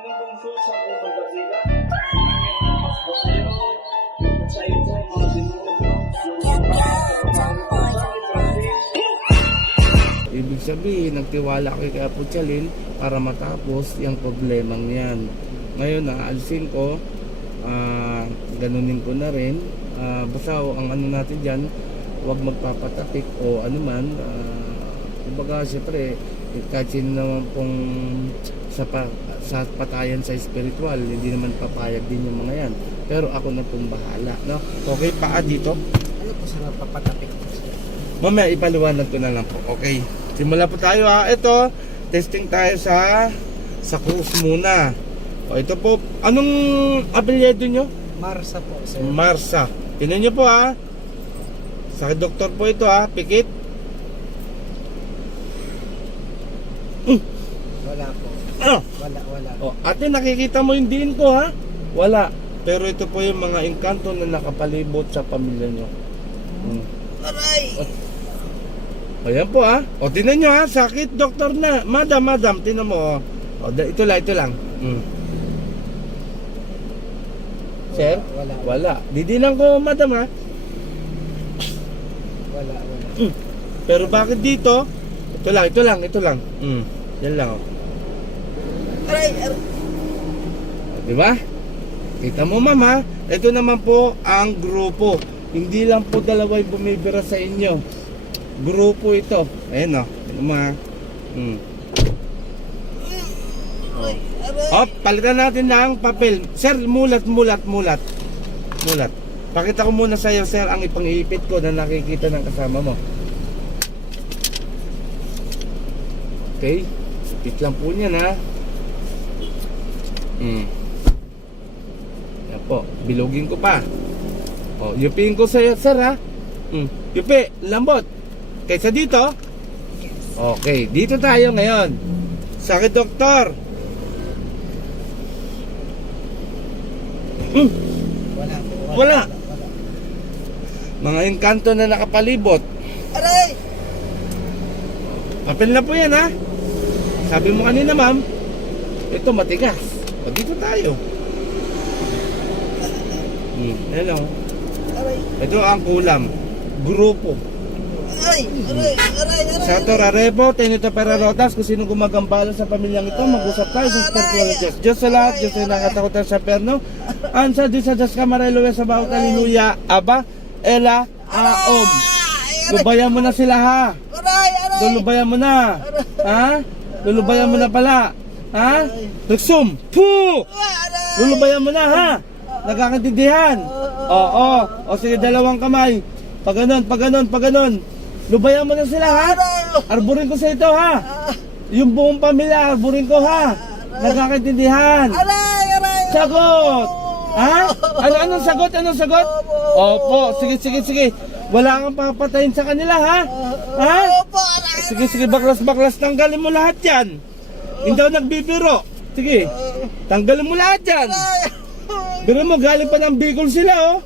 Ibig sabihin, nagtiwala kay kay Apo Chalil para matapos yung problemang yan. Ngayon, naalisin ko, ah, ganunin ko na rin. Ah, basta ang ano natin dyan, huwag magpapatapik o ano man. ah, kumbaga, siyempre, eh, kahit sino naman pong sa, sa patayan sa spiritual, hindi naman papayag din yung mga yan. Pero ako na pong bahala. No? Okay, paa dito. Ano po sa papatapik? Mamaya ipaliwanag ko na lang po. Okay. Simula po tayo ha. Ito, testing tayo sa sa cruise muna. O ito po, anong apelyido nyo? Marsa po sir. Marsa. Tinan nyo po ha. Sa doktor po ito ha, pikit. Wala po. Ah! Wala, wala. O, ate nakikita mo yung diin ko ha? Wala. Pero ito po yung mga engkanto na nakapalibot sa pamilya nyo. Hmm. Aray! Ayan po ah. O tinan nyo ha, sakit doktor na. Madam, madam, tinan mo oh. O, da- ito lang, ito lang. Mm. Sir? Wala. Wala. Didinan ko madam ha. Wala, wala. Pero bakit dito? Ito lang, ito lang, ito lang. Mm. Yan lang oh. Aray. Di ba? Kita mo mama, ito naman po ang grupo. Hindi lang po dalawa yung bumibira sa inyo. Grupo ito. Ayan o. Oh. Mga, mm. Aray! Aray! Oh, palitan natin ng papel. Sir, mulat, mulat, mulat. Mulat. Pakita ko muna sa iyo, sir, ang ipang-iipit ko na nakikita ng kasama mo. Okay? Ipit lang po niyan, ha? Hmm. Yan po. Bilogin ko pa. Oh, yupiin ko sa iyo, sir, ha? Hmm. Yupi, lambot. Kaysa dito? Okay, dito tayo ngayon. Sakit, doktor. Hmm. Wala po. Wala. Mga engkanto na nakapalibot. Aray! Papel na po yan ha. Sabi mo kanina ma'am, ito matigas. O dito tayo. Hmm, hello. Aray! Ito ang kulam. Grupo. Aray! Aray! Aray! Aray! Sa Torarebo, Tenito Perarotas, kung sino gumagambala sa pamilyang ito, mag-usap tayo sa spiritual Diyos. Diyos sa lahat, Diyos ay nakatakutan sa perno. Ansa, Diyos sa Diyos Kamarelowe sa bawat haleluya. Aba, Ela, Aom. Lubayan mo na sila ha. Aray! Aray! Lulubayan mo na. Ha? Lulubayan mo na pala. Ha? Nagsum. Aray! Lulubayan mo na ha. Nagkakaintindihan. Oo. O sige, dalawang kamay. Pag ganon, pag ganon, pag ganon. Lubayan mo na sila ha. Arburin ko sa ito ha. Yung buong pamilya, arburin ko ha. Aray! Sagot! Ha? Ano anong sagot? Anong sagot? Opo, sige sige sige. Wala kang papatayin sa kanila ha? Ha? Sige sige baklas baklas tanggalin mo lahat 'yan. Hindi ako nagbibiro. Sige. Tanggalin mo lahat 'yan. Pero mo galing pa ng Bicol sila oh.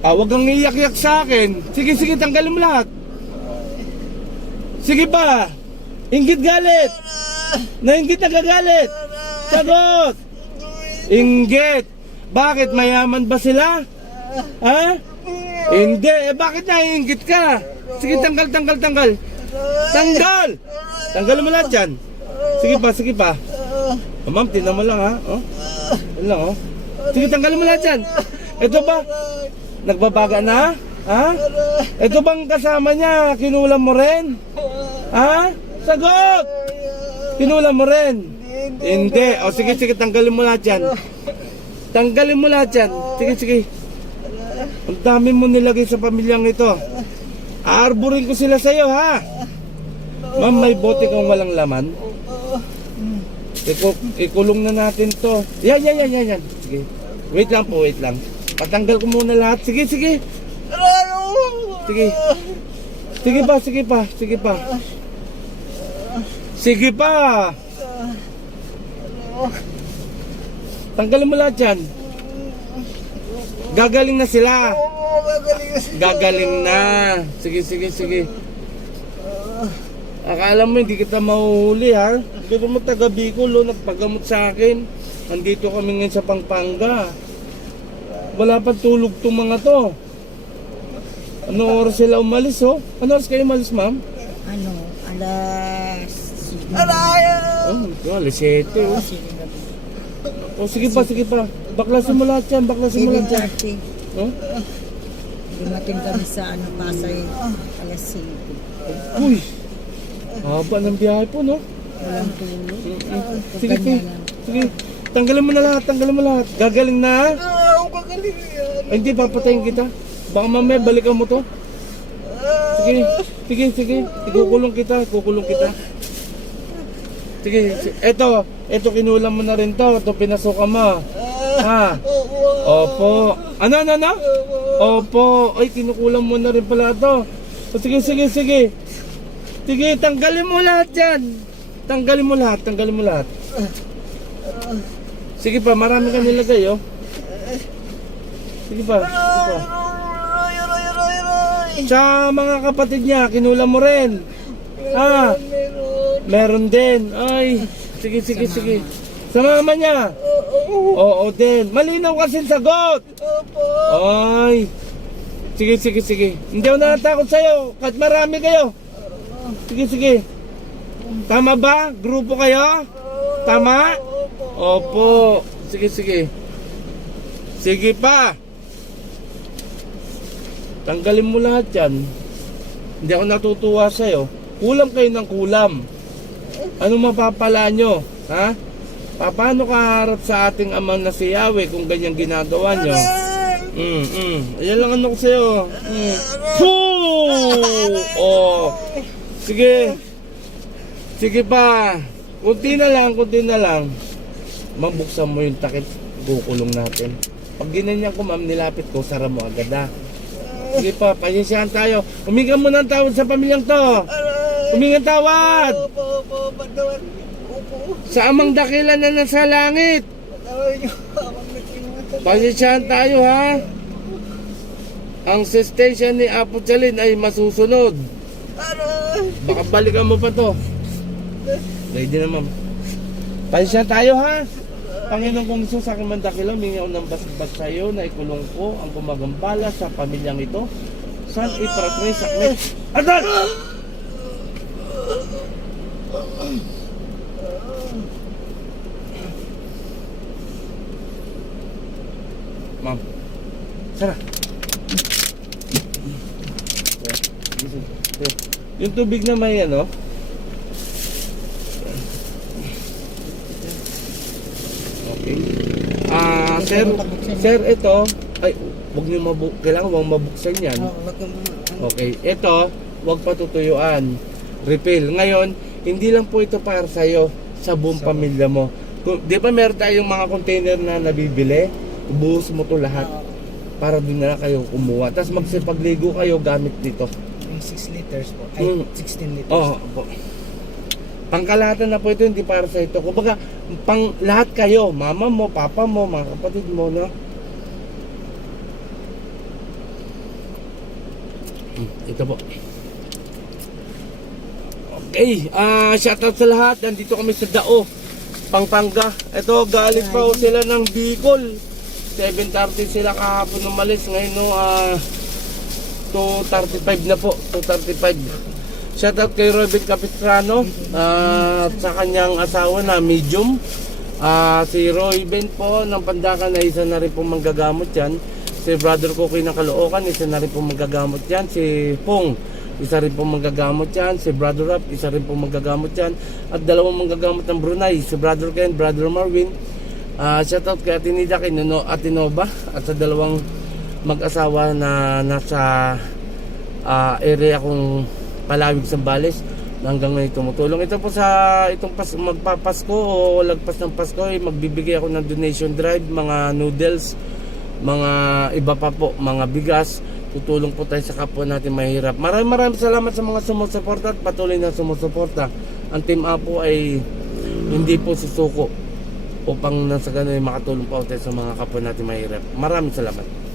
Ah, wag kang iyak-iyak sa akin. Sige sige tanggalin mo lahat. Sige pa. Inggit galit. Nainggit nagagalit. Sagot. Inggit. Bakit mayaman ba sila? Ha? Hindi. Eh bakit naiinggit ka? Sige tanggal tanggal tanggal. Tanggal. Tanggalin mo lahat yan. Sige pa, sige pa. Oh, ma'am, tinan mo lang ha. Oh. Yan lang oh. Sige, tanggalin mo lahat yan. Ito ba? Nagbabaga na? Ha? Ito bang kasama niya? Kinulam mo rin? Ha? Sagot! Kinulam mo rin? Hindi. O sige, sige, tanggalin mo lahat yan. Tanggalin mo lahat yan. Sige, sige. Ang dami mo nilagay sa pamilyang ito. Aarburin ko sila sa'yo, ha? Ma'am, may bote kang walang laman. Iku ikulong na natin to. Yan, yan, yan, yan, yan. Sige. Wait lang po, wait lang. Patanggal ko muna lahat. Sige, sige. Sige. Sige pa, sige pa, sige pa. Sige pa. Tanggalin mo lahat yan. Gagaling na sila. Gagaling na. Sige, sige, sige. Akala mo hindi kita mahuhuli ha? Pero mo taga Bicol, oh, nagpagamot sa akin. Andito kami ngayon sa Pampanga. Wala pa tulog tong mga to. Ano oras sila umalis, oh? Ano oras kayo umalis, ma'am? Ano, alas... Aray! Oh, alas 7, oh. Oh, sige pa, sige pa. Baklasin mo lahat yan, baklasin mo lahat yan. 7.30. Oh? Dumating kami sa ano, Pasay, alas 5. Uy! Haba ng biyahe po, no? Walang tulog. Sige, sige. Sige. Tanggalin mo na lahat, tanggalin mo lahat. Gagaling na? Ah, ang kagaling yan. Ay, hindi, papatayin kita. Baka mamaya balikan mo to. Sige, sige, sige. Ikukulong kita, ikukulong kita. Sige, si- eto, eto kinulam mo na rin to. Ito pinasukan mo. Ha? Opo. Ano, ano, ano? Opo. Ay, kinukulam mo na rin pala to. Sige, sige, sige. Sige, tanggalin mo lahat yan. Tanggalin mo lahat, tanggalin mo lahat. Sige pa, marami ka nilagay, oh. Sige pa, sige pa. Sa mga kapatid niya, kinulam mo rin. Ah, Meron. din. Ay, sige, sige, sige. Sa mama niya. Oo din. Malinaw kasi sagot. Opo. Ay. Sige, sige, sige. Hindi ako natatakot sa'yo. Kahit marami kayo. Sige, sige. Tama ba? Grupo kayo? Tama? Opo. Sige, sige. Sige pa. Tanggalin mo lahat yan. Hindi ako natutuwa sa'yo. Kulam kayo ng kulam. Ano mapapala nyo? Ha? Pa- Paano ka harap sa ating amang na si Yahweh kung ganyan ginagawa nyo? Mm, mm. Ayan lang ano ko sa'yo. Mm. Oh. Sige. Sige pa. Kunti na lang, kunti na lang. Mabuksan mo yung takip. Kukulong natin. Pag ginanyan ko, ma'am, nilapit ko, sara mo agad ha. Sige pa, pasensyahan tayo. Huminga mo ng tawad sa pamilyang to. Huminga tawad. Opo, opo, patawan. Opo. Sa amang dakilan na nasa langit. Patawan niyo. Tayo ha. Ang station ni Apo Chalin ay masusunod. Aray. Baka balikan mo pa to. Ready na ma'am. Pasensyahan tayo ha. Panginoon kong Isus, sa aking mandakila, humingi ako ng basbas sa iyo na ikulong ko ang gumagambala sa pamilyang ito. San ipratray sakmet. Adan! Ma'am. Sara. Yung tubig na may ano, Okay. Ah, sir, sir, ito, ay, wag niyo mabu, kailangan wag mabuksan yan. Okay, ito, wag patutuyuan. Refill. Ngayon, hindi lang po ito para sa iyo, sa buong pamilya mo. Kung, di ba meron tayong mga container na nabibili? Ubuhos mo to lahat para doon na lang kayo kumuha. Tapos magsipagligo kayo gamit dito. Yung 6 liters po. Mm. 16 liters. Oo, po. Pangkalatan na po ito, hindi para sa ito. Kumbaga, pang lahat kayo, mama mo, papa mo, mga kapatid mo, no? Hmm, Ito po. Okay, ah shoutout sa lahat. Nandito kami sa Dao, Pampanga. Ito, galing pa ho sila ng Bicol. 7.30 sila kahapon umalis. Ngayon, no, ah 2.35 na po. 2.35. Shoutout kay Robin Capistrano ah, at sa kanyang asawa na medium. Ah, si Roy Ben po ng Pandakan na isa na rin po manggagamot yan. Si brother ko ng Caloocan, isa na rin po manggagamot yan. Si Pong, isa rin po manggagamot yan. Si brother Rap, isa rin po manggagamot yan. At dalawang manggagamot ng Brunei, si brother Ken, brother Marvin. Ah, shoutout kay Atinida, kay Nuno Atinova at sa dalawang mag-asawa na nasa ah, area kong Palawig Sambales hanggang ngayon tumutulong. Ito po sa itong pas, magpapasko o lagpas ng Pasko ay magbibigay ako ng donation drive, mga noodles, mga iba pa po, mga bigas. Tutulong po tayo sa kapwa natin mahirap. Maraming maraming salamat sa mga sumusuporta at patuloy na sumusuporta. Ang Team Apo ay hindi po susuko upang nasa ganun ay makatulong pa tayo sa mga kapwa natin mahirap. Maraming salamat.